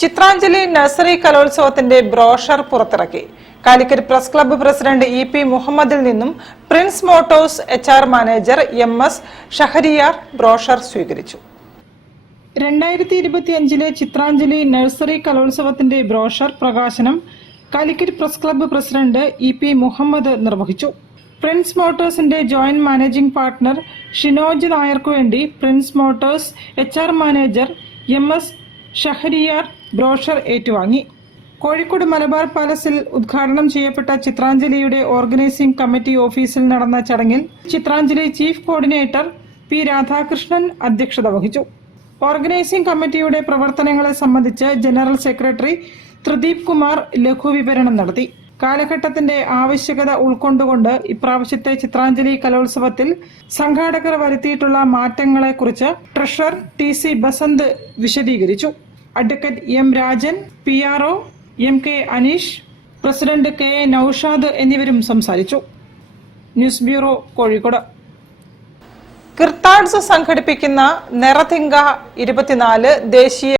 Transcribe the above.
Chitranjali nursery കലോത്സവത്തിന്റെ brochure പുറത്തിറക്കി. Calicut press club president EP മുഹമ്മദിൽ നിന്നും Prince Motors HR manager MS Shahariyar brochure സ്വീകരിച്ചു. 2025 ചിത്രാഞ്ജലി നഴ്സറി കലോത്സവത്തിന്റെ ബ്രോഷർ പ്രകാശനം Calicut press club president EP Muhammad നിർവഹിച്ചു. പ്രിൻസ് മോട്ടോഴ്സിന്റെ ജോയിന്റ് മാനേജിംഗ് പാർട്ണർ ഷിനോജ് നായർക്കു വേണ്ടി Prince Motors HR manager MS Shahariyar brochure ഏറ്റുവാങ്ങി. കോഴിക്കോട് മലബാർ പാലസിൽ ഉദ്ഘാടനം ചെയ്യപ്പെട്ട ചിത്രാഞ്ജലിയുടെ ഓർഗനൈസിംഗ് കമ്മിറ്റി ഓഫീസിൽ നടന്ന ചടങ്ങിൽ Chitranjali chief coordinator P Radhakrishnan അധ്യക്ഷത വഹിച്ചു. ഓർഗനൈസിംഗ് കമ്മിറ്റിയുടെ പ്രവർത്തനങ്ങളെ സംബന്ധിച്ച് ജനറൽ സെക്രട്ടറി ത്രിദീപ് കുമാർ ലഘുവിവരണം നടത്തി. കാലഘട്ടത്തിന്റെ ആവശ്യകത ഉൾക്കൊണ്ടുകൊണ്ട് ഇപ്രാവശ്യത്തെ ചിത്രാഞ്ജലി കലോത്സവത്തിൽ സംഘാടകർ വരുത്തിയിട്ടുള്ള മാറ്റങ്ങളെക്കുറിച്ച് ട്രഷറർ TC ബസന്ത് വിശദീകരിച്ചു. Advocate M Rajan, PRO MK Aneesh, president KA Noushad എന്നിവരും സംസാരിച്ചു. News bureau, Kozhikode. കിർത്താഡ്സ് സംഘടിപ്പിക്കുന്ന നിറതിങ്ക 24 ദേശീയ